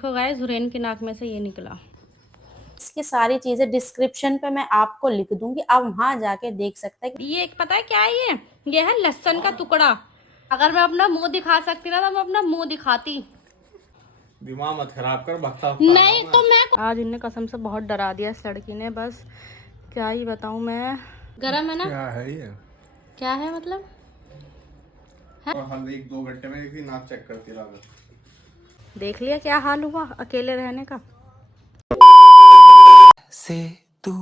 देखो गाइस, हुरैन की नाक में से ये निकला। इसकी सारी चीजें डिस्क्रिप्शन पे मैं आपको लिख दूंगी, आप वहां जाके देख सकते हैं। ये एक पता है क्या है? ये है लहसुन का टुकड़ा। अगर मैं अपना मुंह दिखा सकती ना तो मैं अपना मुंह दिखाती। दिमाग मत खराब कर, भक्ता नहीं तो मैं आज इनने कसम से बहुत डरा दिया इस लड़की ने। बस क्या ही बताऊं मैं। गरम है ना? क्या है ये? क्या है मतलब? और हर 1-2 घंटे में एक ही नाक चेक करती रहा। देख लिया क्या हाल हुआ अकेले रहने का। से तू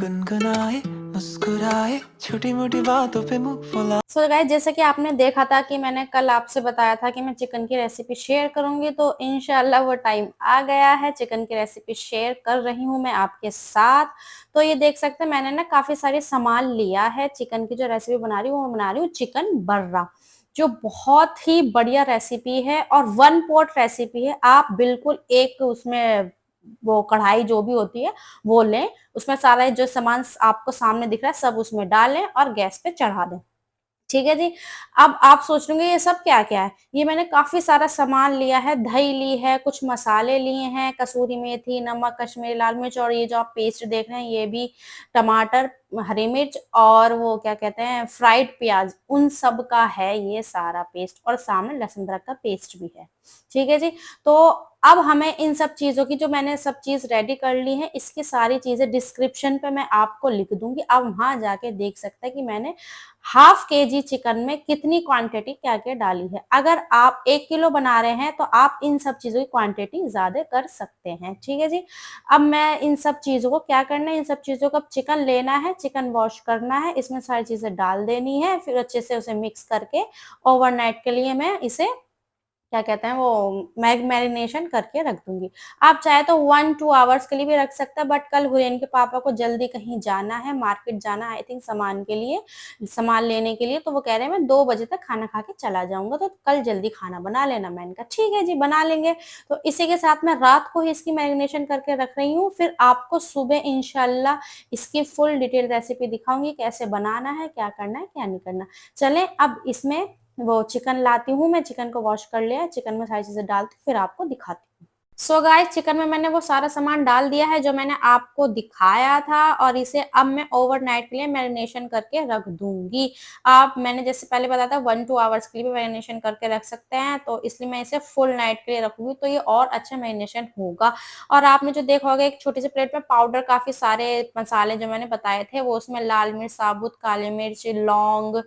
गुनगुनाए मुस्कुराए छोटी मोटी बातों पे मुंह फुला। सो गाइस, जैसे कि आपने देखा था कि मैंने कल आपसे बताया था कि मैं चिकन की रेसिपी शेयर करूंगी, तो इंशाल्लाह वो टाइम आ गया है। चिकन की रेसिपी शेयर कर रही हूं मैं आपके साथ। तो ये देख सकते हैं, मैंने ना काफी सारे सामान लिया है। चिकन की जो रेसिपी बना रही हूँ वो बना रही हूँ चिकन बर्रा, जो बहुत ही बढ़िया रेसिपी है और वन पॉट रेसिपी है। आप बिल्कुल एक उसमें वो कढ़ाई जो भी होती है वो लें, उसमें सारा जो सामान आपको सामने दिख रहा है सब उसमें डालें और गैस पे चढ़ा दें। ठीक है जी। अब आप सोच लेंगे ये सब क्या क्या है। ये मैंने काफी सारा सामान लिया है, दही ली है, कुछ मसाले लिए हैं, कसूरी मेथी, नमक, कश्मीरी लाल मिर्च, और ये जो आप पेस्ट देख रहे हैं ये भी टमाटर, हरी मिर्च और वो क्या कहते हैं फ्राइड प्याज, उन सब का है ये सारा पेस्ट। और सामने लहसुन अदरक का पेस्ट भी है। ठीक है जी। तो अब हमें इन सब चीजों की, जो मैंने सब चीज रेडी कर ली है, इसकी सारी चीजें डिस्क्रिप्शन पे मैं आपको लिख दूंगी, आप वहां जाके देख सकते हैं कि मैंने ½ केजी चिकन में कितनी क्वांटिटी क्या क्या डाली है। अगर आप 1 किलो बना रहे हैं तो आप इन सब चीजों की क्वांटिटी ज्यादा कर सकते हैं। ठीक है जी। अब मैं इन सब चीजों को क्या करना है, इन सब चीजों को चिकन लेना है, चिकन वॉश करना है, इसमें सारी चीजें डाल देनी है, फिर अच्छे से उसे मिक्स करके ओवरनाइट के लिए मैं इसे क्या कहते हैं वो मैरिनेशन करके रख दूंगी। आप चाहे तो 1-2 आवर्स के लिए भी रख सकते हैं, बट कल हुरैन के पापा को जल्दी कहीं जाना है, मार्केट जाना है आई थिंक सामान के लिए, सामान लेने के लिए। तो वो कह रहे हैं मैं 2 बजे तक खाना खा के चला जाऊंगा, तो कल जल्दी खाना बना लेना। मैंने कहा ठीक है जी बना लेंगे। तो इसी के साथ मैं रात को ही इसकी मैरिनेशन करके रख रही हूँ, फिर आपको सुबह इंशाल्लाह इसकी फुल डिटेल रेसिपी दिखाऊंगी, कैसे बनाना है, क्या करना है, क्या नहीं करना। चलें अब इसमें वो चिकन लाती हूँ, मैं चिकन को वॉश कर लिया, चिकन में सारी चीजें डालती फिर आपको दिखाती हूँ। सो गाइस, चिकन में मैंने वो सारा सामान डाल दिया है जो मैंने आपको दिखाया था, और इसे अब मैं ओवरनाइट के लिए मैरिनेशन करके रख दूंगी। आप मैंने जैसे पहले बताया था 1-2 आवर्स के लिए भी मैरिनेशन करके रख सकते हैं, तो इसलिए मैं इसे फुल नाइट के लिए रखूंगी, तो ये और अच्छा मैरिनेशन होगा। और आपने जो देखा होगा एक छोटी सी प्लेट में पाउडर, काफी सारे मसाले जो मैंने बताए थे वो उसमें लाल मिर्च साबुत, काली मिर्च, लौंग,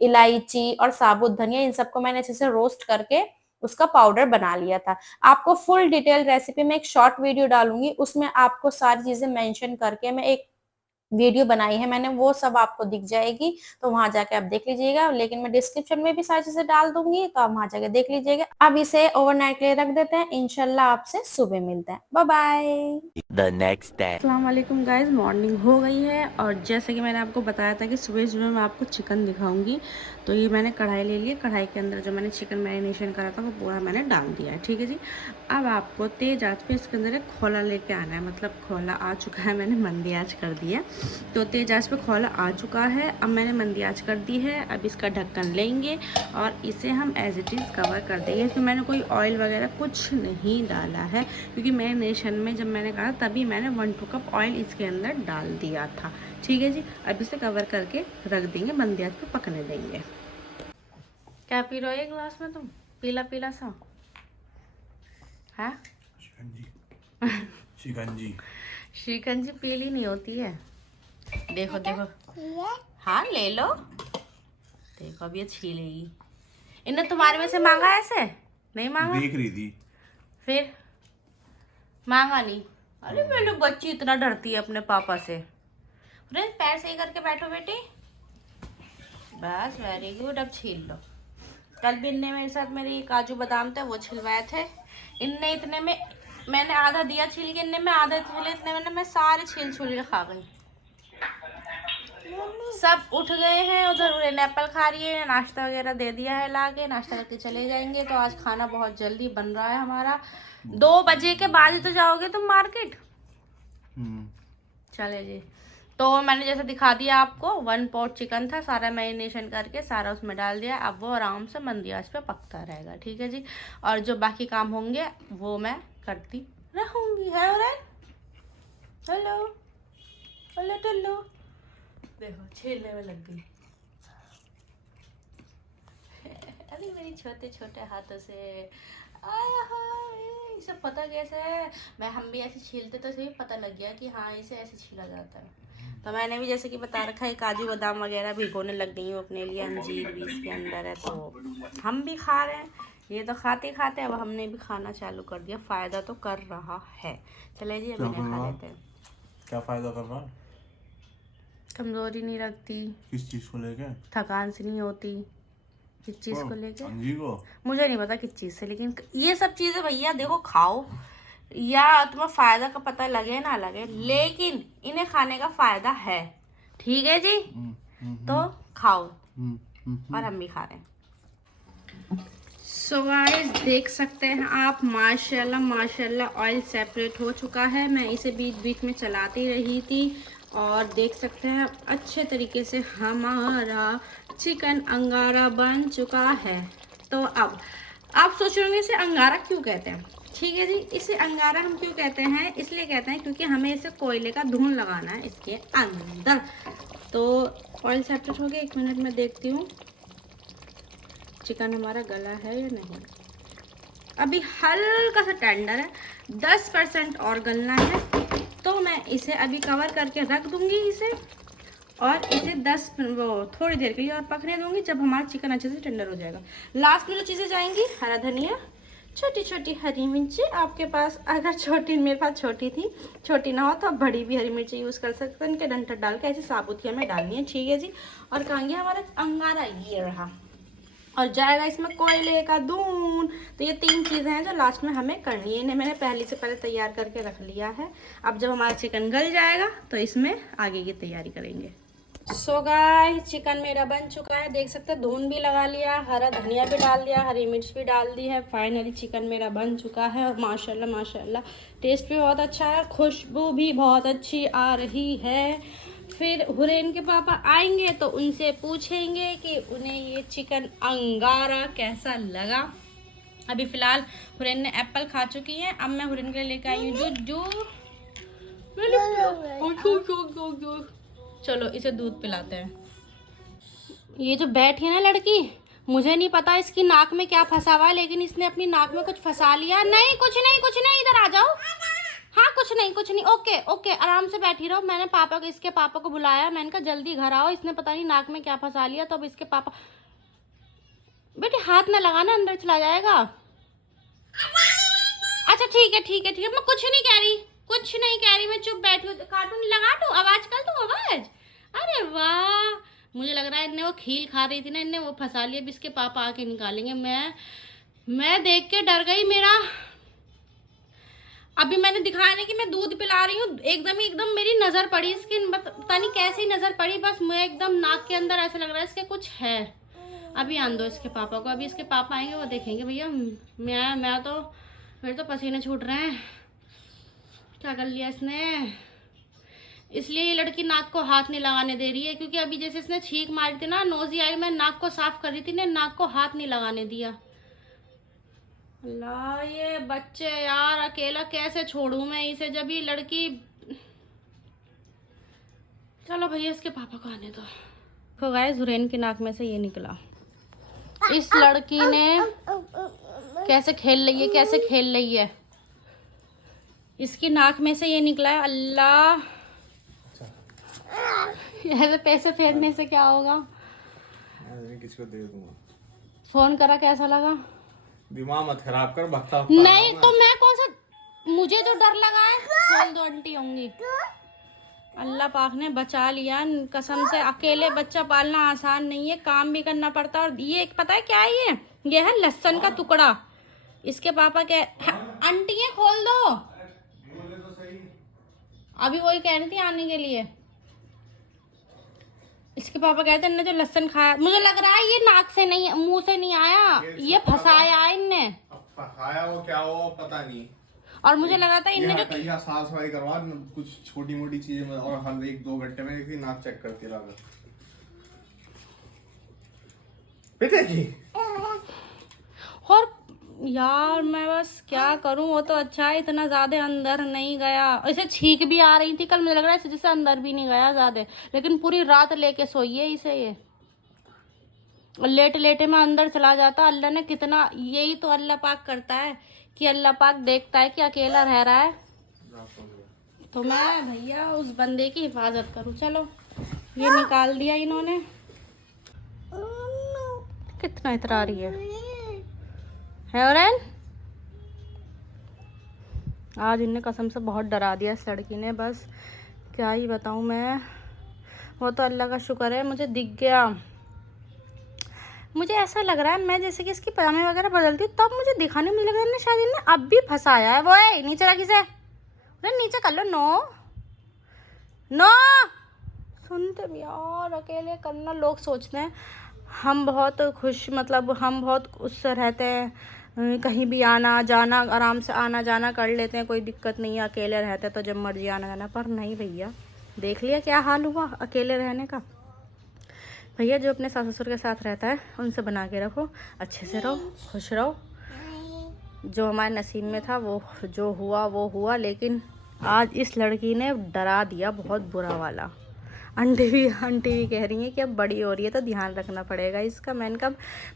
इलायची और साबुत धनिया, इन सबको मैंने अच्छे से रोस्ट करके उसका पाउडर बना लिया था। आपको फुल डिटेल रेसिपी में एक शॉर्ट वीडियो डालूंगी, उसमें आपको सारी चीजें मेंशन करके मैं एक वीडियो बनाई है मैंने, वो सब आपको दिख जाएगी, तो वहां जाके आप देख लीजिएगा। लेकिन मैं डिस्क्रिप्शन में भी सारी चीजें डाल दूंगी, तो आप वहां जाके देख लीजिएगा। अब इसे ओवरनाइट के लिए रख देते हैं, इंशाल्लाह आपसे सुबह मिलते हैं। Bye bye. The next day. अस्सलाम वालेकुम गाइस, मॉर्निंग हो गई है और जैसे कि मैंने आपको बताया था कि सुबह सुबह मैं आपको चिकन दिखाऊंगी। तो ये मैंने कढ़ाई ले ली है, कढ़ाई के अंदर जो मैंने चिकन मैरिनेशन करा था वो पूरा मैंने डाल दिया है। ठीक है जी। अब आपको तेज़ आंच पे इसके अंदर एक खोला लेके आना है, मतलब खोला आ चुका है, मैंने मंदी आंच कर दी है। तो तेज़ आंच पे खोला आ चुका है, अब मैंने मंदी आंच कर दी है। अब इसका ढक्कन लेंगे और इसे हम एज इट इज़ कवर कर देंगे। इसमें मैंने कोई ऑयल वगैरह कुछ नहीं डाला है, क्योंकि मैरिनेशन में जब मैंने कहा तभी मैंने 1-2 कप ऑयल इसके अंदर डाल दिया था। ठीक है जी। अब इसे कवर करके रख देंगे, मंदी आंच पे पकने देंगे। क्या पी रहे हो एक गिलास में तुम, पीला पीला सा है? शिकंजी शिकंजी पीली नहीं होती है। देखो देखो, हाँ ले लो। देखो अब ये छीलेगी। इन्हें तुम्हारे में से मांगा ऐसे नहीं मांगा? देख रही थी फिर मांगा नहीं? अरे मेरी बच्ची इतना डरती है अपने पापा से। अरे पैर सही करके बैठो बेटी, बस वेरी गुड। अब छील लो। कल भी इनने मेरे साथ मेरे ये काजू बादाम थे वो छिलवाए थे। इनने इतने में मैंने आधा दिया छील के, इनने में आधा छिले, इतने में मैं सारे छील छूल के खा गई। सब उठ गए हैं, उधर उन्हें एप्पल खा रही है, नाश्ता वगैरह दे दिया है, ला के नाश्ता करके चले जाएंगे। तो आज खाना बहुत जल्दी बन रहा है हमारा। 2 बजे के बाद ही तो जाओगे तुम मार्केट? चले जी। तो मैंने जैसे दिखा दिया आपको, 1 पॉट चिकन था, सारा मैरिनेशन करके सारा उसमें डाल दिया। अब वो आराम से मंदी आंच पे पकता रहेगा, ठीक है जी। और जो बाकी काम होंगे वो मैं करती रहूँगी, है और हेलो हेलो टल्लू, देखो छीलने में लग गई। अरे मेरी छोटे छोटे हाथों से, आया हाय, इसे पता कैसे है? हम भी ऐसे छीलते तो सही पता लग गया कि हाँ इसे ऐसे छीला जाता है। तो मैंने भी जैसे कि बता रखा है, काजू बादाम वगैरह भिगोने लग गई हूँ अपने लिए, अंजीर भी इसके अंदर है, तो हम भी खा रहे हैं। ये तो खाते खाते अब हमने भी खाना चालू कर दिया, फ़ायदा तो कर रहा है। चले जी अभी खा लेते हैं। क्या फायदा कर रहा है? कमजोरी नहीं रखती, किस चीज को लेके? थकान से नहीं होती। किस चीज़ को लेके अंजी को? मुझे नहीं पता किस चीज़ से, लेकिन ये सब चीज़ें भैया देखो खाओ, या तुम्हें फ़ायदा का पता लगे ना लगे, लेकिन इन्हें खाने का फ़ायदा है, ठीक है जी। तो खाओ, और हम भी खा रहे हैं। सो गाइस देख सकते हैं आप, माशाल्लाह माशाल्लाह ऑयल सेपरेट हो चुका है। मैं इसे बीच बीच में चलाती रही थी, और देख सकते हैं अच्छे तरीके से हमारा चिकन अंगारा बन चुका है। तो अब आप सोच रहे होंगे इसे अंगारा क्यों कहते हैं, ठीक है जी। इसे अंगारा हम क्यों कहते हैं, इसलिए कहते हैं क्योंकि हमें इसे कोयले का धुआं लगाना है इसके अंदर। तो ऑयल सेपरेट हो गया, 1 मिनट में देखती हूँ चिकन हमारा गला है या नहीं। अभी हल्का सा टेंडर है, 10% और गलना है। तो मैं इसे अभी कवर करके रख दूंगी इसे, और इसे थोड़ी देर के लिए और पकने दूंगी, जब हमारा चिकन अच्छे से टेंडर हो जाएगा। लास्ट में जो चीज़ें जाएंगी, हरा धनिया, छोटी छोटी हरी मिर्ची, आपके पास अगर छोटी, मेरे पास छोटी थी, छोटी ना हो तो आप बड़ी भी हरी मिर्ची यूज़ कर सकते हैं। इनके डंठल डाल के ऐसे साबुत ही हमें डालनी है, ठीक है जी। और कहेंगे हमारा अंगारा ये रहा, और जाएगा इसमें कोयले का धुआं। तो ये 3 चीज़ें हैं जो लास्ट में हमें करनी है। इन्हें मैंने पहले तैयार करके रख लिया है। अब जब हमारा चिकन गल जाएगा तो इसमें आगे की तैयारी करेंगे। सो गाइस चिकन मेरा बन चुका है, देख सकते हैं धुन भी लगा लिया, हरा धनिया भी डाल दिया, हरी मिर्च भी डाल दी है। फाइनली चिकन मेरा बन चुका है, और माशाल्लाह माशाल्लाह टेस्ट भी बहुत अच्छा है, खुशबू भी बहुत अच्छी आ रही है। फिर हुरैन के पापा आएंगे तो उनसे पूछेंगे कि उन्हें ये चिकन अंगारा कैसा लगा। अभी फ़िलहाल हुरैन ने एप्पल खा चुकी हैं। अब मैं हुरैन के लिए लेकर आई हूँ दूध। चलो इसे दूध पिलाते हैं। ये जो बैठी है ना लड़की, मुझे नहीं पता इसकी नाक में क्या फंसा हुआ है, लेकिन इसने अपनी नाक में कुछ फंसा लिया। नहीं कुछ नहीं, इधर आ जाओ। हाँ कुछ नहीं, ओके आराम से बैठी रहो। मैंने इसके पापा को बुलाया, मैंने कहा जल्दी घर आओ, इसने पता नहीं नाक में क्या फंसा लिया। तो अब इसके पापा, बेटे हाथ ना लगाना, अंदर चला जाएगा। अच्छा ठीक है, मैं कुछ नहीं कह रही, मैं चुप बैठी हूँ। कार्टून लगा दूँ, आवाज कर दूँ आवाज? अरे वाह, मुझे लग रहा है इन्हें वो खील खा रही थी ना, इन्हें वो फंसा लिया। अब इसके पापा आके निकालेंगे। मैं देख के डर गई। अभी मैंने दिखाया नहीं कि मैं दूध पिला रही हूँ, एकदम मेरी नज़र पड़ी इसकी, पता नहीं कैसी नज़र पड़ी, बस मैं एकदम नाक के अंदर ऐसा लग रहा है इसके कुछ है। अभी आन दो इसके पापा को, अभी इसके पापा आएंगे वो देखेंगे। भैया मेरे तो पसीने छूट रहे हैं, क्या कर लिया इसने। इसलिए ये लड़की नाक को हाथ नहीं लगाने दे रही है, क्योंकि अभी जैसे इसने छींक मारी थी ना, नोजी आई, मैं नाक को साफ कर रही थी, ने नाक को हाथ नहीं लगाने दिया। अल्लाह ये बच्चे यार, अकेला कैसे छोड़ूं मैं इसे, जब ये लड़की। चलो भैया इसके पापा को आने दो। तो गाइस हुरैन की नाक में से ये निकला। इस लड़की ने कैसे खेल रही है, इसकी नाक में से ये निकला है। अल्लाह, ऐसे पैसे फेंकने से क्या होगा? किसको दे दूंगा। फोन करा, कैसा लगा? दिमाग मत खराब कर, भक्ता नहीं तो मैं कौन सा, मुझे तो डर लगा है। खोल दो आंटी होंगी। अल्लाह पाक ने बचा लिया कसम से। अकेले बच्चा पालना आसान नहीं है, काम भी करना पड़ता है। और ये पता है क्या है, ये है लहसुन का टुकड़ा। इसके पापा के आंटी है, खोल दो। अभी वही कह रही थी आने के लिए। इसके पापा कहते हैं इनने जो लहसुन खाया, मुझे लग रहा है ये नाक से नहीं, मुंह से नहीं आया, ये फंसाया है इनने। फंसाया वो क्या हो पता नहीं। और मुझे लगा था इनने जो भैया साफ सफाई करवा, कुछ छोटी मोटी चीजें और हर 1-2 घंटे में एक नाक चेक करती रहा पिताजी। और यार मैं बस क्या करूं, वो तो अच्छा है इतना ज्यादा अंदर नहीं गया। ऐसे छींक भी आ रही थी कल, मुझे लग रहा है जैसे अंदर भी नहीं गया ज्यादा, लेकिन पूरी रात लेके सोई है इसे ये। लेटे लेटे में अंदर चला जाता। अल्लाह ने कितना, यही तो अल्लाह पाक करता है कि अल्लाह पाक देखता है कि अकेला रह रहा है, तो मैं भैया उस बंदे की हिफाजत करूं। चलो ये निकाल दिया इन्होंने। कितना इतरा रही है औरन? आज इनने कसम से बहुत डरा दिया इस लड़की ने, बस क्या ही बताऊं मैं। वो तो अल्लाह का शुक्र है मुझे दिख गया। मुझे ऐसा लग रहा है मैं जैसे कि इसकी पजामे वगैरह बदलती हूँ तब मुझे दिखाने, मुझे लग रहा है शायद इन्हें अब भी फंसाया है। वो है नीचे रखी से, नीचे कर लो। नो नो सुनते भी यार, अकेले करना। लोग सोचते हैं हम बहुत खुश, मतलब हम बहुत उससे रहते हैं, कहीं भी आना जाना आराम से आना जाना कर लेते हैं, कोई दिक्कत नहीं है, अकेले रहते हैं तो जब मर्जी आना जाना। पर नहीं भैया, देख लिया क्या हाल हुआ अकेले रहने का। भैया जो अपने सास ससुर के साथ रहता है उनसे बना के रखो, अच्छे से रहो, खुश रहो। जो हमारे नसीब में था वो जो हुआ वो हुआ, लेकिन आज इस लड़की ने डरा दिया बहुत बुरा वाला। आंटी भी कह रही हैं कि अब बड़ी हो रही है तो ध्यान रखना पड़ेगा इसका। मैंने कहा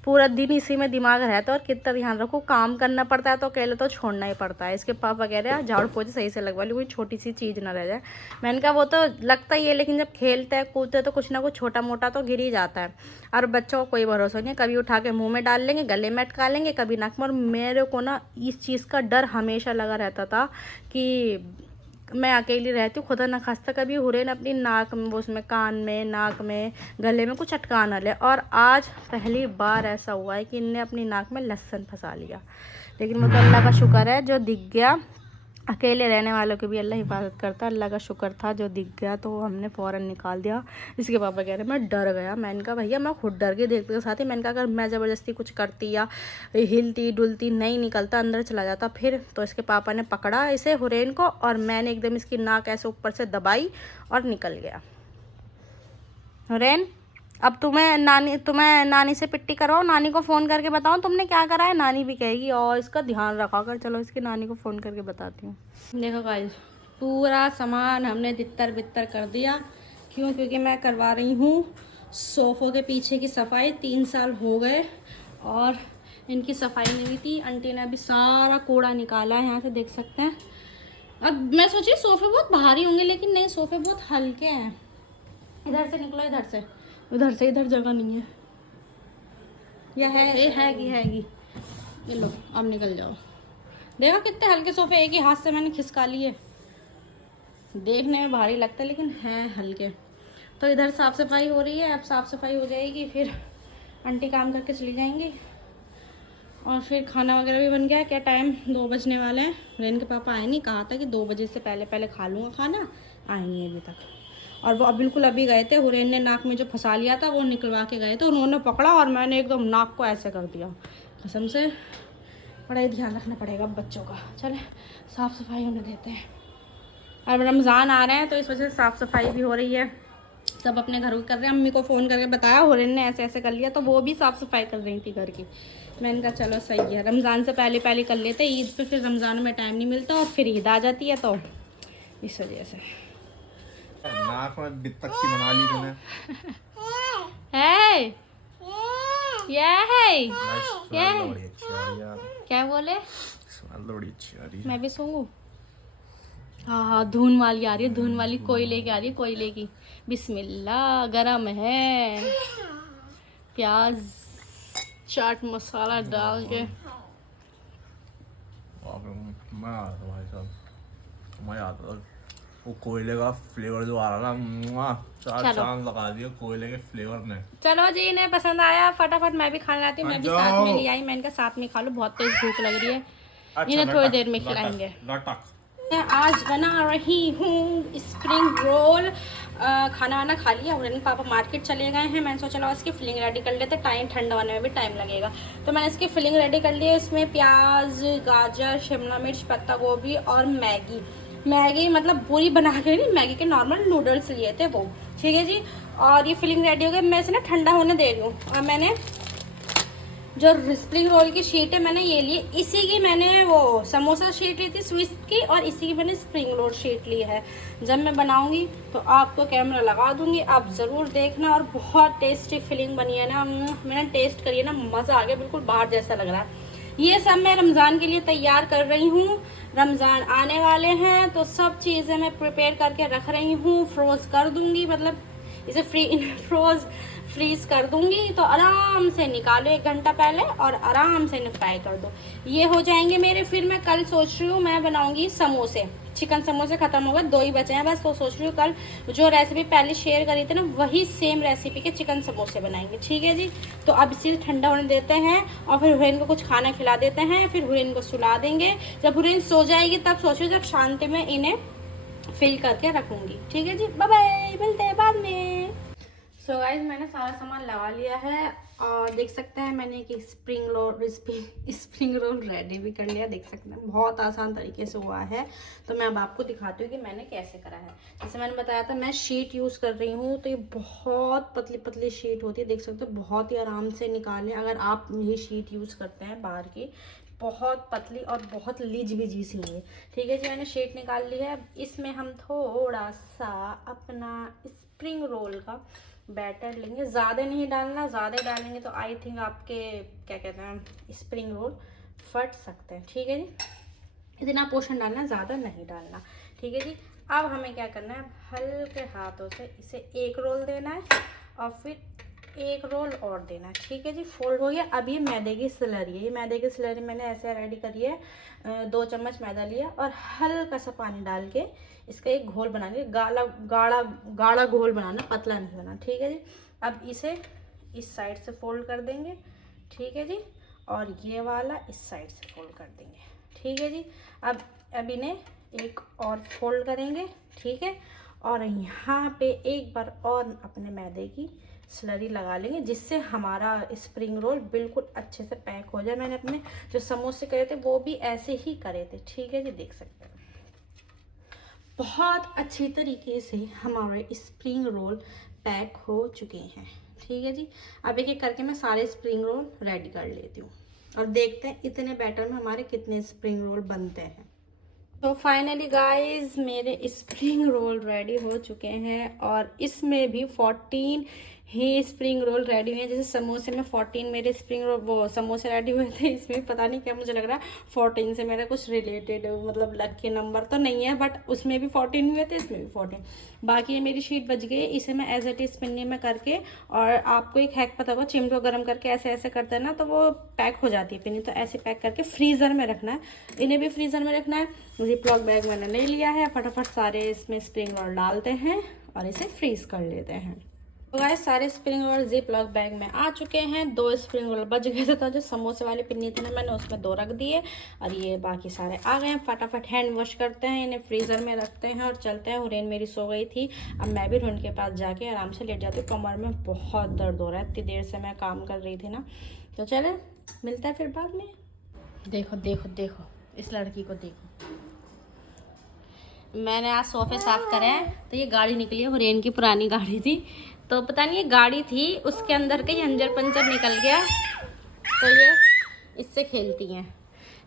पूरा दिन इसी में दिमाग रहता है और कितना ध्यान रखो, काम करना पड़ता है तो अकेले तो छोड़ना ही पड़ता है। इसके पापा कह रहे हैं झाड़ू पोछे सही से लगवा ली, कोई छोटी सी चीज़ ना रह जाए। मैंने कहा वो तो लगता ही है, लेकिन जब खेलते हैं कूदते हैं तो कुछ ना कुछ छोटा मोटा तो गिर ही जाता है। और बच्चों को कोई भरोसा नहीं है, कभी उठा के मुँह में डाल लेंगे, गले में अटका लेंगे, कभी नाक में। और मेरे को ना इस चीज़ का डर हमेशा लगा रहता था कि मैं अकेली रहती हूँ, खुदा न खास्ता कभी हुरैन अपनी नाक में, उसमें कान में, नाक में, गले में कुछ अटका न ले। और आज पहली बार ऐसा हुआ है कि इनने अपनी नाक में लहसुन फंसा लिया। लेकिन वो तो अल्लाह का शुक्र है जो दिख गया। अकेले रहने वालों की भी अल्लाह हिफाजत करता है, अल्लाह का शुक्र था जो दिख गया, तो हमने फ़ौरन निकाल दिया। इसके पापा कह रहे मैं डर गया। मैंने कहा भैया मैं खुद डर के देखते के साथ ही, मैंने कहा अगर मैं ज़बरदस्ती कुछ करती या हिलती डुलती नहीं निकलता अंदर चला जाता फिर। तो इसके पापा ने पकड़ा इसे हुरैन को और मैंने एकदम इसकी नाक ऐसे ऊपर से दबाई और निकल गया। हुरैन अब तुम्हें नानी से पिट्टी करवाओ, नानी को फ़ोन करके बताओ तुमने क्या करा है। नानी भी कहेगी और इसका ध्यान रखा कर। चलो इसकी नानी को फ़ोन करके बताती हूँ। देखो गाइस पूरा सामान हमने तितर बितर कर दिया। क्यों? क्योंकि मैं करवा रही हूँ सोफ़ों के पीछे की सफाई। 3 साल हो गए और इनकी सफाई नहीं थी। आंटी ने अभी सारा कूड़ा निकाला है, यहाँ से देख सकते हैं। अब मैं सोची सोफ़े बहुत भारी होंगे, लेकिन नहीं, सोफ़े बहुत हल्के हैं। इधर से निकलो, इधर से, उधर से, इधर जगह नहीं है। यह है, ये हैगी। ये लो अब निकल जाओ। देखो कितने हल्के सोफे, एक ही हाथ से मैंने खिसका लिए। देखने में भारी लगता है लेकिन हैं हल्के। तो इधर साफ़ सफाई हो रही है, अब साफ़ सफाई हो जाएगी फिर आंटी काम करके चली जाएंगी और फिर खाना वगैरह भी बन गया। क्या टाइम 2 बजने वाले हैं। रेन के पापा आए नहीं, कहा था कि 2 बजे से पहले खा लूँगा खाना, आए नहीं अभी तक। और वो बिल्कुल अभी गए थे, हुरैन ने नाक में जो फंसा लिया था वो निकलवा के गए थे। उन्होंने पकड़ा और मैंने एकदम नाक को ऐसे कर दिया। कसम से बड़ा ही ध्यान रखना पड़ेगा बच्चों का। चले साफ़ सफाई होने देते हैं। और रमज़ान आ रहे हैं तो इस वजह से साफ़ सफाई भी हो रही है। सब अपने घर को कर रहे हैं। अम्मी को फ़ोन करके बताया हुरैन ने ऐसे ऐसे कर लिया, तो वो भी साफ़ सफाई कर रही थी घर की। मैंने कहा चलो सही है, रमज़ान से पहले कर लेते, ईद पे फिर रमज़ान में टाइम नहीं मिलता और फिर ईद आ जाती है, तो इस वजह से। नाक में बित्तक सी बना ली तूने। है क्या बोले? बड़ी अच्छी आ रही है। मैं भी सूंघू? हाँ धुन वाली आ रही है, धुन वाली कोयले की आ रही है, कोयले की। बिस्मिल्लाह, गरम है। प्याज चाट मसाला डाल के मजा आता। वो कोयले का फ्लेवर जो आ रहा ना, चांद लगा दिया कोयले के फ्लेवर ने। चलो जी, इन्हें पसंद आया, फटाफट मैं भी खाने आती हूँ। मैं भी साथ में ले आई, मैंने कहा साथ में खा लो, बहुत तेज भूख लग रही है। इन्हें थोड़ी देर में खिलाएंगे। मैं आज बना रही हूँ स्प्रिंग रोल। खाना वाना खा लिया और पापा मार्केट चले गए हैं। मैंने सोचा इसकी फिलिंग रेडी कर लेते, टाइम ठंडा होने में भी टाइम लगेगा। तो मैंने इसकी फिलिंग रेडी कर ली है। इसमें प्याज, गाजर, शिमला मिर्च, पत्ता गोभी और मैगी मतलब पूरी बना के नहीं, मैगी के नॉर्मल नूडल्स लिए थे वो, ठीक है जी। और ये फिलिंग रेडी हो गई। मैं इसे ना ठंडा होने दे रही हूँ। और मैंने जो स्प्रिंग रोल की शीट है मैंने ये ली, इसी की मैंने वो समोसा शीट ली थी स्विस की, और इसी की मैंने स्प्रिंग रोल शीट ली है। जब मैं बनाऊंगी तो आपको कैमरा लगा दूंगी, आप ज़रूर देखना। और बहुत टेस्टी फिलिंग बनी है ना, मैंने टेस्ट करी है ना, मज़ा आ गया, बिल्कुल बाहर जैसा लग रहा है। ये सब मैं रमज़ान के लिए तैयार कर रही हूँ। रमज़ान आने वाले हैं तो सब चीज़ें मैं प्रिपेयर करके रख रही हूँ। फ्रोज़ कर दूँगी, मतलब इसे फ्रीज कर दूंगी, तो आराम से निकालो 1 घंटा पहले और आराम से फ्राई कर दो, ये हो जाएंगे मेरे। फिर मैं कल सोच रही हूँ मैं बनाऊंगी समोसे। चिकन समोसे खत्म हो गए, 2 ही बचे हैं बस। तो सोच रही हूँ कल जो रेसिपी पहले शेयर करी थी ना, वही सेम रेसिपी के चिकन समोसे बनाएंगे, ठीक है जी। तो अब इसे ठंडा होने देते हैं और फिर हुरैन को कुछ खाना खिला देते हैं। फिर हुरैन को सुला देंगे। जब हुरैन सो जाएगी तब सोचो जब शांति में इन्हें फिल करके रखूंगी, ठीक है जी। बाय बाय, मिलते हैं बाद में। सो गाइस मैंने सारा सामान लगा लिया है और देख सकते हैं मैंने एक स्प्रिंग रोल रेडी भी कर लिया। देख सकते हैं बहुत आसान तरीके से हुआ है। तो मैं अब आपको दिखाती हूँ कि मैंने कैसे करा है। जैसे मैंने बताया था मैं शीट यूज़ कर रही हूँ, तो ये बहुत पतली पतली शीट होती है, देख सकते हो, बहुत ही आराम से निकालें। अगर आप ये शीट यूज़ करते हैं बाहर की, बहुत पतली और बहुत लिजी सी है, ठीक है जी। मैंने शीट निकाल ली है। इसमें हम थोड़ा सा अपना स्प्रिंग रोल का बैटर लेंगे। ज़्यादा नहीं डालना, ज़्यादा डालेंगे तो आई थिंक आपके क्या कहते हैं स्प्रिंग रोल फट सकते हैं, ठीक है जी। इतना पोर्शन डालना, ज़्यादा नहीं डालना, ठीक है जी। अब हमें क्या करना है, हल्के हाथों से इसे एक रोल देना है और फिर एक रोल और देना है, ठीक है जी। फोल्ड हो गया। अब ये मैदे की स्लरी है। ये मैदे की स्लरी मैंने ऐसे रेडी करी है। 2 चम्मच मैदा लिया और हल्का सा पानी डाल के इसका एक घोल बना लिया। गाढ़ा घोल बनाना, पतला नहीं बनाना, ठीक है जी। अब इसे इस साइड से फोल्ड कर देंगे, ठीक है जी। और ये वाला इस साइड से फोल्ड कर देंगे, ठीक है जी। अब इन्हें एक और फोल्ड करेंगे, ठीक है। और यहाँ पे एक बार और अपने मैदे की स्लरी लगा लेंगे, जिससे हमारा स्प्रिंग रोल बिल्कुल अच्छे से पैक हो जाए। मैंने अपने जो समोसे करे थे वो भी ऐसे ही करे थे, ठीक है जी। देख सकते हैं बहुत अच्छी तरीके से हमारे स्प्रिंग रोल पैक हो चुके हैं, ठीक है जी। अब एक एक करके मैं सारे स्प्रिंग रोल रेडी कर लेती हूँ और देखते हैं इतने बैटर में हमारे कितने स्प्रिंग रोल बनते हैं। तो फाइनली गाइस मेरे स्प्रिंग रोल रेडी हो चुके हैं और इसमें भी 14 ही स्प्रिंग रोल रेडी हुए हैं। जैसे समोसे में 14 मेरे स्प्रिंग रोल वो समोसे रेडी हुए थे, इसमें पता नहीं क्या मुझे लग रहा है 14 से मेरा कुछ रिलेटेड मतलब लकी नंबर तो नहीं है, बट उसमें भी 14 हुए थे, इसमें भी 14। बाकी ये मेरी शीट बच गई। इसे मैं एज इट इज़ पिन्नी में करके, और आपको एक हैक पता होगा, चिमटो गर्म करके ऐसे ऐसे करते हैं ना तो वो पैक हो जाती है पिन्नी। तो ऐसे पैक करके फ्रीज़र में रखना है, इन्हें भी फ्रीज़र में रखना है। जिपलॉक बैग मैंने ले लिया है। फटाफट सारे इसमें स्प्रिंग रोल डालते हैं और इसे फ्रीज़ कर लेते हैं। तो गाइस सारे spring roll zip lock bag में आ चुके हैं। 2 स्प्रिंग रोल बच गए थे, तो जो समोसे वाली पिन्नी थी ना मैंने उसमें 2 रख दिए और ये बाकी सारे आ गए हैं। फटाफट हैंड वॉश करते हैं, इन्हें फ्रीज़र में रखते हैं और चलते हैं। हुरैन मेरी सो गई थी, अब मैं भी हुरैन के पास जाके आराम से लेट जाती हूँ। कमर में बहुत दर्द हो रहा है, इतनी देर से मैं काम कर रही थी ना। तो चले मिलता है फिर बाद में। देखो देखो देखो इस लड़की को देखो। मैंने आज सोफे साफ़ करे हैं तो ये गाड़ी निकली है, हुरैन की पुरानी गाड़ी थी, तो पता नहीं ये गाड़ी थी उसके अंदर का हंजर पंचर निकल गया, तो ये इससे खेलती हैं।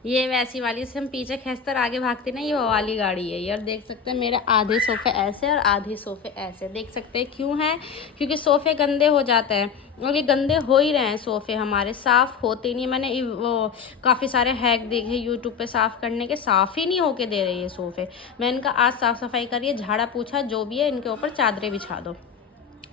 ये वैसी वाली से हम पीछे खींचते और आगे भागते ना, ये वो वाली गाड़ी है। यार देख सकते हैं मेरे आधे सोफ़े ऐसे और आधे सोफ़े ऐसे, देख सकते हैं क्यों हैं, क्योंकि सोफ़े गंदे हो जाते हैं और ये गंदे हो ही रहे हैं सोफ़े, हमारे साफ़ होते नहीं। मैंने वो काफ़ी सारे हैक देखे यूट्यूब पे साफ़ करने के, साफ़ ही नहीं होके दे रहे ये सोफ़े। मैंने कहा आज साफ़ सफाई करिए, झाड़ा पूछा जो भी है इनके ऊपर चादरें बिछा दो।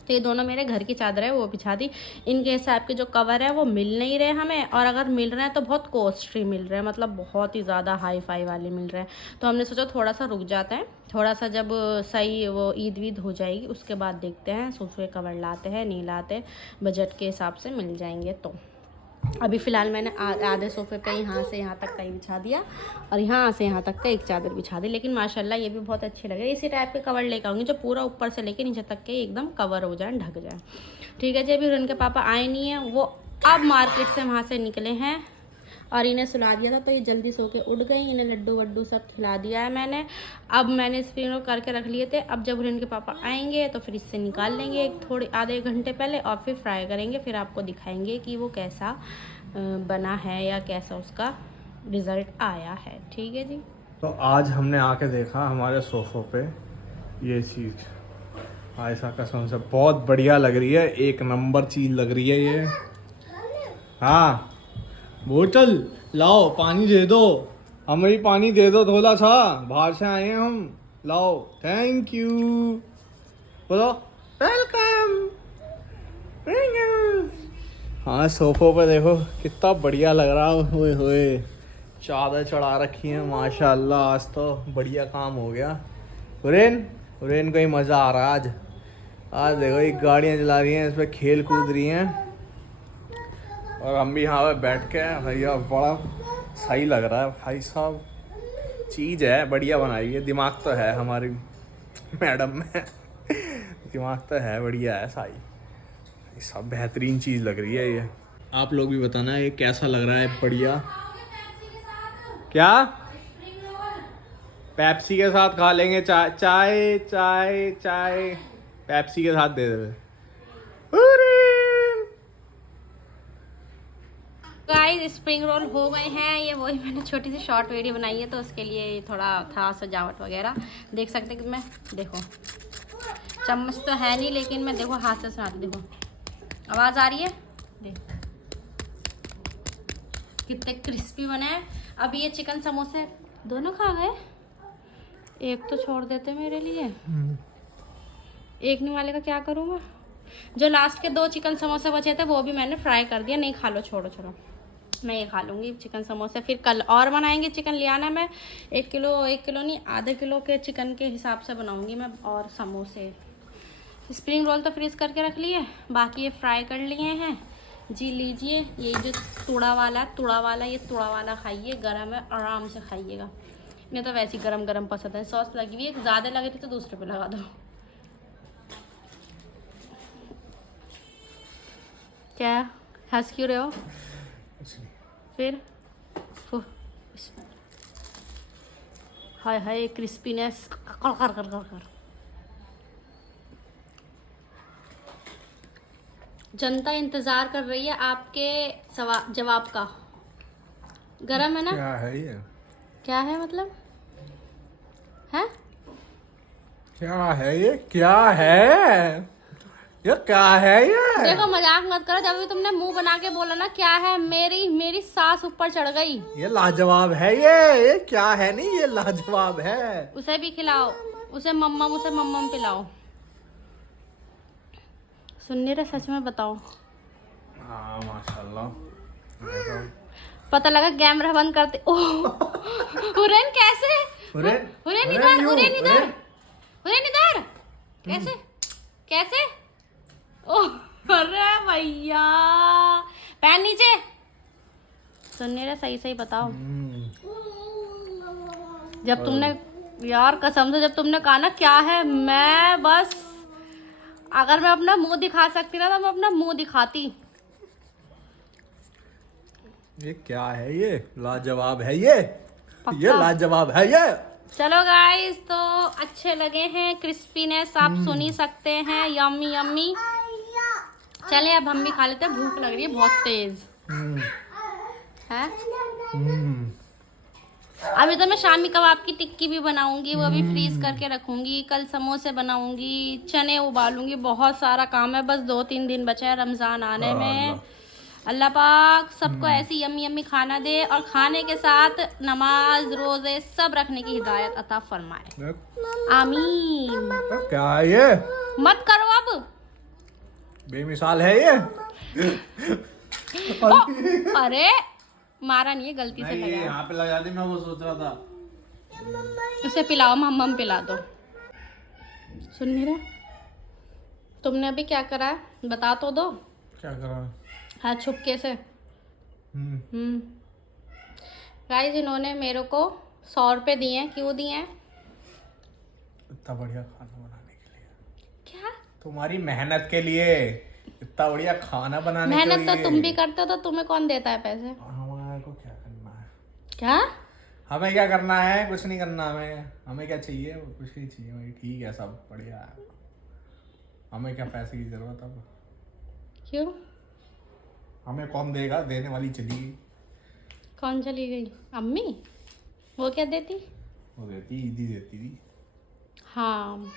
तो ये दोनों मेरे घर की चादर है वो बिछा दी। इनके हिसाब के जो कवर है वो मिल नहीं रहे हमें, और अगर मिल रहे हैं तो बहुत कॉस्टली मिल रहे हैं, मतलब बहुत ही ज़्यादा हाई फाई वाले मिल रहे हैं। तो हमने सोचा थोड़ा सा रुक जाता है, थोड़ा सा जब सही वो ईद वीद हो जाएगी उसके बाद देखते हैं सोफे कवर लाते हैं नहीं लाते, बजट के हिसाब से मिल जाएंगे तो। अभी फ़िलहाल मैंने आधे सोफ़े पे यहाँ से यहाँ तक का ही बिछा दिया और यहाँ से यहाँ तक का एक चादर बिछा दी। लेकिन माशाल्लाह ये भी बहुत अच्छे लग रहे हैं। इसी टाइप के कवर लेकर आऊँगी जो पूरा ऊपर से लेके नीचे तक के एकदम कवर हो जाए, ढक जाए। ठीक है जी। अभी उनके पापा आए नहीं हैं, वो अब मार्केट से वहाँ से निकले हैं और इन्हें सुला दिया था तो ये जल्दी सो के उठ गई। इन्हें लड्डू वड्डू सब खिला दिया है मैंने। अब मैंने स्प्रिंग रोल करके रख लिए थे। अब जब उनके पापा आएंगे तो फिर इससे निकाल लेंगे थोड़े आधे घंटे पहले और फिर फ्राई करेंगे। फिर आपको दिखाएंगे कि वो कैसा बना है या कैसा उसका रिज़ल्ट आया है। ठीक है जी। तो आज हमने आके देखा हमारे सोफ़ों पे ये चीज़, ऐसा कसम से बहुत बढ़िया लग रही है, एक नंबर चीज़ लग रही है ये। हाँ बोतल लाओ, पानी दे दो, हमें भी पानी दे दो थोड़ा सा, बाहर से आए हैं हम, लाओ। थैंक यू बोलो, वेलकम। हाँ सोफ़ों पे देखो कितना बढ़िया लग रहा है। हुए हुए चादर चढ़ा रखी है माशाल्लाह, आज तो बढ़िया काम हो गया। हुरैन को ही मज़ा आ रहा है आज देखो ये गाड़ियाँ चला रही हैं, इस पर खेल कूद रही हैं और हम भी यहाँ पे बैठ के भैया बड़ा सही लग रहा है भाई साहब। चीज़ है बढ़िया बनाई है, दिमाग तो है हमारी मैडम में दिमाग तो है, बढ़िया है सही, सब बेहतरीन चीज़ लग रही है ये। आप लोग भी बताना ये कैसा लग रहा है। बढ़िया क्या पेप्सी के साथ खा लेंगे, चाय चाय चाय चाय पेप्सी के साथ दे दे। गाइस स्प्रिंग रोल हो गए हैं। ये वही मैंने छोटी सी शॉर्ट वीडियो बनाई है तो उसके लिए थोड़ा था सजावट वगैरह। देख सकते कि मैं देखो चम्मच तो है नहीं लेकिन मैं देखो हाथ से सुनाती, देखो आवाज़ आ रही है, देख कितने क्रिस्पी बने हैं। अब ये चिकन समोसे दोनों खा गए, एक तो छोड़ देते मेरे लिए, एक नहीं वाले का क्या करूँ मैं। जो लास्ट के 2 चिकन समोसे बचे थे वो भी मैंने फ्राई कर दिया। नहीं खा लो, छोड़ो छोड़ो, मैं ये खा लूँगी चिकन समोसे। फिर कल और बनाएंगे चिकन, ले आना। मैं 1 किलो नहीं आधे किलो के चिकन के हिसाब से बनाऊँगी मैं और समोसे। स्प्रिंग रोल तो फ्रीज़ करके रख लिए, बाकी ये फ्राई कर लिए हैं जी। लीजिए ये जो तुड़ा वाला ये तुड़ा वाला खाइए, गरम है, आराम से खाइएगा। नहीं तो वैसे ही गरम गरम पसंद है। सॉस लगी हुई है, ज़्यादा लगे तो दूसरे पे लगा दो। क्या हंस क्यों रहे हो फिर? हाय हाय क्रिस्पीनेस कर कर कर कर कर। जनता इंतजार कर रही है आपके जवाब का। गरम है ना? क्या है ये? क्या है मतलब है? क्या है ये? क्या है ये? क्या है ये? देखो मजाक मत करो, जब भी तुमने मुंह बना के बोला ना क्या है, मेरी सांस ऊपर चढ़ गई। ये लाजवाब है ये क्या है? नहीं ये लाजवाब है। उसे भी खिलाओ, उसे मम्मम पिलाओ। सुनने रहे सच में बताओ। हाँ माशाल्लाह। पता लगा कैमरा बंद करते। ओह हुरैन कैसे? हुरैन इधर कैसे कैसे? ओह अरे भैया पैन नीचे। सुनने रहे सही बताओ। जब तुमने यार कसम से जब तुमने कहा ना क्या है, मैं बस अगर मैं अपना मुंह दिखा सकती ना तो मैं अपना मुंह दिखाती। ये क्या है? ये लाजवाब है ये लाजवाब है ये। चलो गाइस, तो अच्छे लगे हैं, क्रिस्पीनेस आप सुन ही सकते हैं, यम्मी यम्मी। चले अब हम भी खा लेते हैं, भूख लग रही है बहुत तेज है। अभी तो मैं शामी कबाब की टिक्की भी बनाऊंगी, वो भी फ्रीज करके रखूंगी। कल समोसे बनाऊंगी, चने उबालूंगी। बहुत सारा काम है, बस 2-3 दिन बचे हैं रमजान आने में। अल्लाह पाक सबको ऐसी यम्मी यम्मी खाना दे और खाने के साथ नमाज रोजे सब रखने की हिदायत अता फरमाए, आमीन। क्या है ये? मत करो अब, बेमिसाल है ये। अरे मारा नहीं है, गलती से लगा। यहाँ पे लगा दी, मैं वो सोच रहा था। उसे पिलाओ, मम्मम पिला दो। सुन नहीं रहा? तुमने अभी क्या करा है बता तो दो। क्या करा? हाँ छुपके से गाइस इन्होंने मेरे को 100 रुपये दिए हैं। क्यों दिए हैं? इतना बढ़िया खाना बनाने के लिए। क्या तुम्हारी मेहनत के लिए। इतना बढ़िया खाना बनाने के लिए। मेहनत तो तुम भी करते हो, तो तुम्हें कौन देता है पैसे? हमारे को क्या करना है? क्या हमें क्या करना है? कुछ नहीं करना हमें क्या चाहिए? कुछ नहीं चाहिए भाई, ठीक है, सब बढ़िया है। हमें क्या पैसे की जरूरत अब? क्यों? हमें कौन देगा? देने वाली चली गई। कौन चली गई? अम्मी। वो क्या देती? वो देती, ईदी देती थी। हाँ,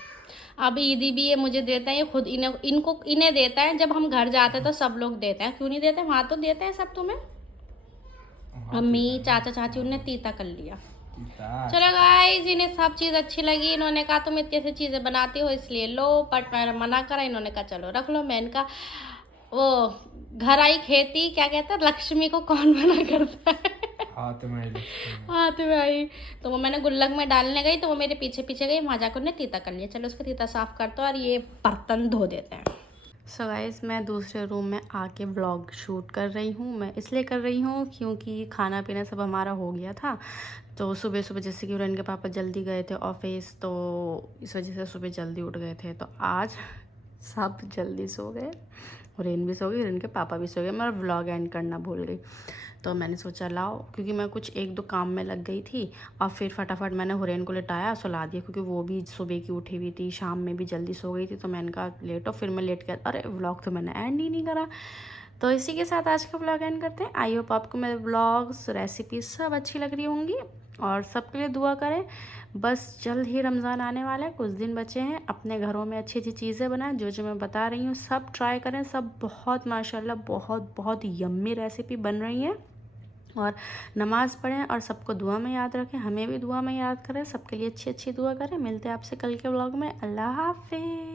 अब ईदी भी ये मुझे देता है, ये खुद इन्हें देता है। जब हम घर जाते हैं तो सब लोग देते हैं, क्यों नहीं देते? वहाँ तो देते हैं सब तुम्हें। अम्मी, चाचा चाची उन्हें तीता कर लिया। चलो गाइस, इन्हें सब चीज़ अच्छी लगी। इन्होंने कहा तुम इतनी सी चीज़ें बनाती हो इसलिए लो, बट मैंने मना करा। इन्होंने कहा चलो रख लो। मैं इनका वो घर आई खेती, क्या कहते हैं, लक्ष्मी को कौन मना करता है? हाथ में आई। तो वो मैंने गुल्लक में डालने गई तो वो मेरे पीछे पीछे गई, वहाँ जाकर उन्हें तीता कर लिया। चलो उसका तीता साफ कर दो और ये बर्तन धो देते हैं। सो गाइस, मैं दूसरे रूम में आके व्लॉग शूट कर रही हूँ। मैं इसलिए कर रही हूँ क्योंकि खाना पीना सब हमारा हो गया था। तो सुबह सुबह जैसे कि उनके पापा जल्दी गए थे ऑफिस, तो इस वजह से सुबह जल्दी उठ गए थे। तो आज सब जल्दी सो गए, रेन भी सो गई, रेन के पापा भी सो गए। मैं व्लॉग एंड करना भूल गई। तो मैंने सोचा लाओ, क्योंकि मैं कुछ 1-2 काम में लग गई थी और फिर फटाफट मैंने हुरैन को लेटाया, सुला दिया, क्योंकि वो भी सुबह की उठी हुई थी, शाम में भी जल्दी सो गई थी। तो मैंने कहा लेटो, फिर मैं लेट गया। अरे व्लॉग तो मैंने एंड ही नहीं करा। तो इसी के साथ आज का व्लॉग एंड करते हैं। आई होप आपको मेरे व्लॉग्स, रेसिपी सब अच्छी लग रही होंगी और सबके लिए दुआ करें। बस जल्द ही रमज़ान आने वाला है, कुछ दिन बचे हैं। अपने घरों में अच्छी अच्छी चीज़ें बनाएं, जो जो मैं बता रही हूँ सब ट्राई करें। सब बहुत माशाल्लाह बहुत बहुत यम्मी रेसिपी बन रही हैं। और नमाज़ पढ़ें और सबको दुआ में याद रखें, हमें भी दुआ में याद करें, सबके लिए अच्छी अच्छी दुआ करें। मिलते हैं आपसे कल के व्लॉग में। अल्लाह हाफिज़।